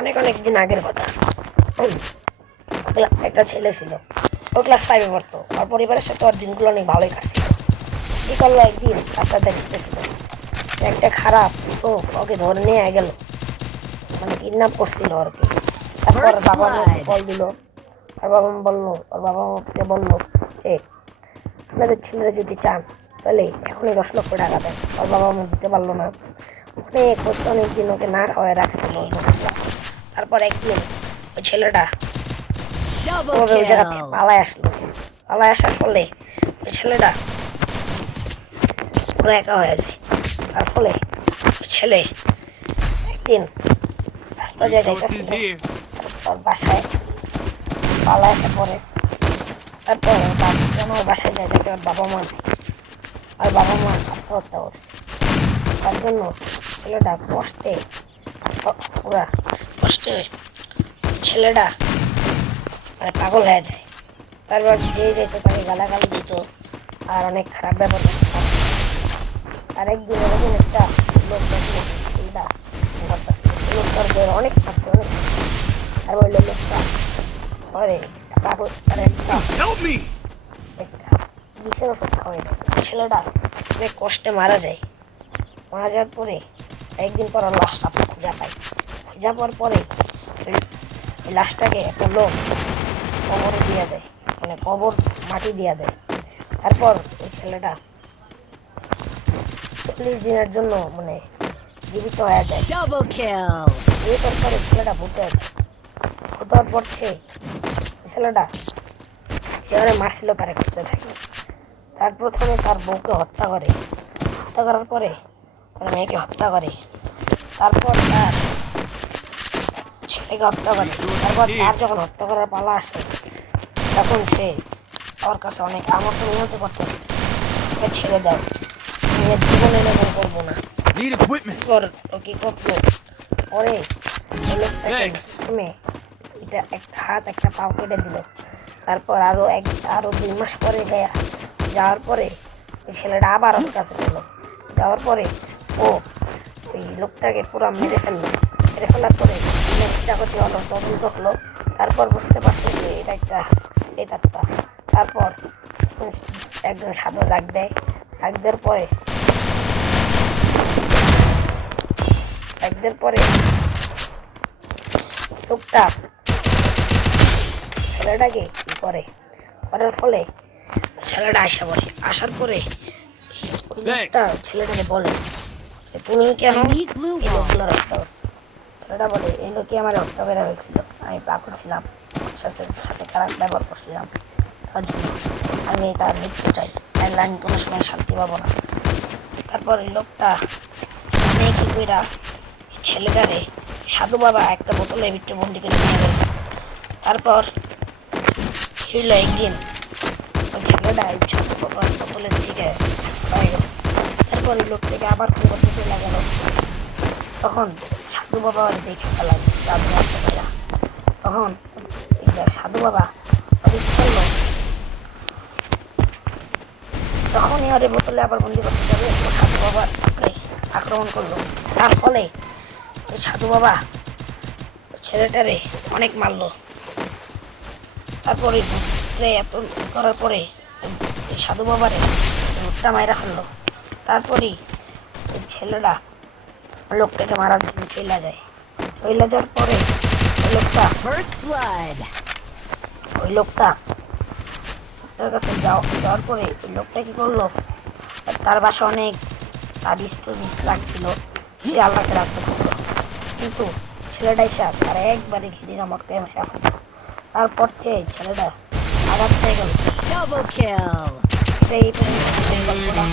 অনেক অনেক দিন আগের কথা। একটা ছেলে ছিল, ও ক্লাস 5-এ পড়তো। আর পরিবারের সাথে ওর দিনগুলো অনেক ভালোই কাটছিল। কি করলো, একদিন রাস্তাতে ঘুরতেছিল, একটা খারাপ লোক ওকে ধরে নিয়ে গেল, মানে কিডন্যাপ করছিল আর কি। তারপর First বাবা মাকে blood. কল দিল। আর বাবা মা বললো, ওর বাবা মাকে বললো যে আপনাদের ছেলেরা যদি চান তাহলে এখনই 10 লক্ষ টাকা দেন। ওর বাবা মা দিতে পারলো না, অনেক দিন ওকে না খাওয়ায় রাখছিল ওই লোকগুলা। তারপর একদিন ওই ছেলেটা Double ওই জায়গা থেকে kill. পালায় আসলো। পালায় আসার ফলে ওই ছেলেটা পুরো একা হয়ে যায়। তার ফলে ওই ছেলে একদিন রাস্তা দিয়ে Resources যাইতেছিল, here. তার বাসায় পালায় আসা পরে। তারপর ওর বাসায় যায়, দেখে ওর বাবা মা নেই। আর বাবা মা আত্মহত্যা করছে। তার জন্য ছেলেটা কষ্টে পুরা কষ্টে ছেলেটা মানে পাগল হয়ে যায়। তারপর যে যেত তাকে গালাগালি দিত আর অনেক খারাপ ব্যবহার করত। আর একদিন এরকম একটা লোক দেখলো ছেলেটা লোকটার বইয়ের অনেক থাকছে, অনেক। আর ওই লোকটা পরে পাগল তার একটা Help me! বিষের ওষুধ খাওয়াই দেয়। ছেলেটা অনেক কষ্টে মারা যায়। মারা যাওয়ার পরে একদিন পর ওর লাশটা খুঁজা পায়। খুঁজা পাওয়ার পরে ওই লাশটাকে একটা লোক কবরে দিয়ে দেয়, মানে কবর মাটি দিয়ে দেয়। তারপর ওই ছেলেটা 40 দিনের জন্য মানে জীবিত হয়ে যায়। Double kill. জীবিতর পরে ছেলেটা ভূতে যায়। ভূত হওয়ার পর ছেলেটা সেখানে মারছিল তারে খুঁজতে থাকে। তার প্রথমে তার বউকে হত্যা করে, হত্যা করার পরে তার মেয়েকে হত্যা করে। তারপর তার ছেলেকে হত্যা করে। তারপর তার যখন হত্যা করার পালা আসে, তখন সে আমার কাছে অনেক আমাকে উন্নত করতে ছেড়ে দেয়, নিজের জীবনে এরকম করবো না। Need equipment. ও কি করতো, পরে ওই লোকটাকে Thanks. প্রথমে এটা একটা হাত একটা পাও কেটে দিল। তারপর আরো 2 মাস পরে যাওয়ার পরে ওই ছেলেটা আবার ওর কাছে গেলো। যাওয়ার পরে ও ওই লোকটাকে পুরো মেরে ফেললো। মেরে ফেলার পরে চাকতি হলো, তদন্ত হলো। তারপর বুঝতে পারছে যে এটা একটা প্রেতাত্মা। তারপর একজন সাধু ডাক দেয়। ডাক দেওয়ার পরে লোকটা ছেলেটাকে কি করে, করার ফলে ছেলেটা আসার পরে ওই লোকটা ছেলেটাকে বলে যে তুমি কেন I need blue এই ball. লোকগুলোর হত্যা করছো? ছেলেটা বলে এই লোকই আমার হত্যা করে হয়েছিল, আমি পাগল ছিলাম, ওর সাথে সাথে খারাপ ব্যবহার করছিলাম, তার জন্য আমি তার মৃত্যু চাই, তাহলে আমি কোনো সময় শান্তি পাবো না। তারপর এই লোকটা মেয়ে কি কইরা ছেলেটারে সাধু বাবা একটা বোতলের ভিতরে বন্দি করে নিয়ে গেল। তারপর ছিল একদিন ওই ছেলেটা এই সাধু বাবার বোতলের দিকে হয়ে গেল। তারপর ওই লোকটাকে আবার ফোন করতে চলে গেল। তখন সাধু বাবা দেখে ফেলায় জাদু আসতে পারা। তখন এই যে সাধু বাবা ওকে কি করলো, তখনই ওর বোতলে আবার বন্দি করতে যাবে, ও সাধু বাবার উপরে আক্রমণ করলো। তার ফলে ওই সাধু বাবা ছেলেটারে অনেক মারলো। তারপরে ভূতে এত করার পরে ওই সাধু বাবারে ভূতটা মায়েরা ফেললো। তারপরেই ওই ছেলেটা লোকটাকে মারার জন্য চলে যায়। চলে যাওয়ার পরে First blood. ওই লোকটা তার কাছে যাওয়ার পরে ওই লোকটা কি করলো, তার বাসা অনেক তাবিজ লাগছিল, সে আল্লাহকে রাখতে পারলো। কিন্তু ছেলেটা এসে তার একবারে ঘিরে আমার প্রেম আসা। তারপর থেকে ছেলেটা আঘাত হয়ে গেল। Double kill. এই গল্পটা